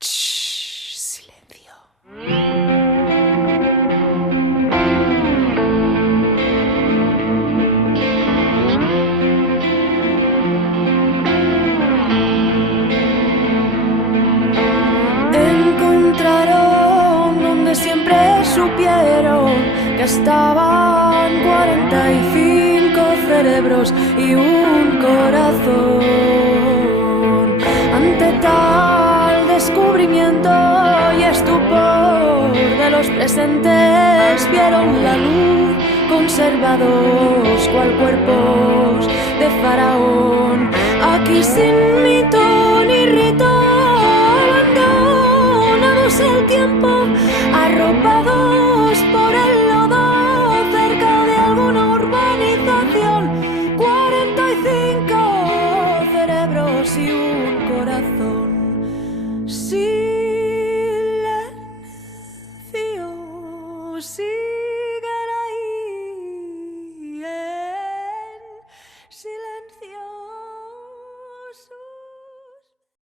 Shh, silencio. Encontraron donde siempre supieron que estaban 45 cerebros y un corazón. Ante tal descubrimiento y estupor de los presentes, vieron la luz conservados cual cuerpos de faraón. Aquí sin mito ni rito, abandonados el tiempo, arropados por el lodo, cerca de alguna urbanización. 45 cerebros y un corazón. Sí.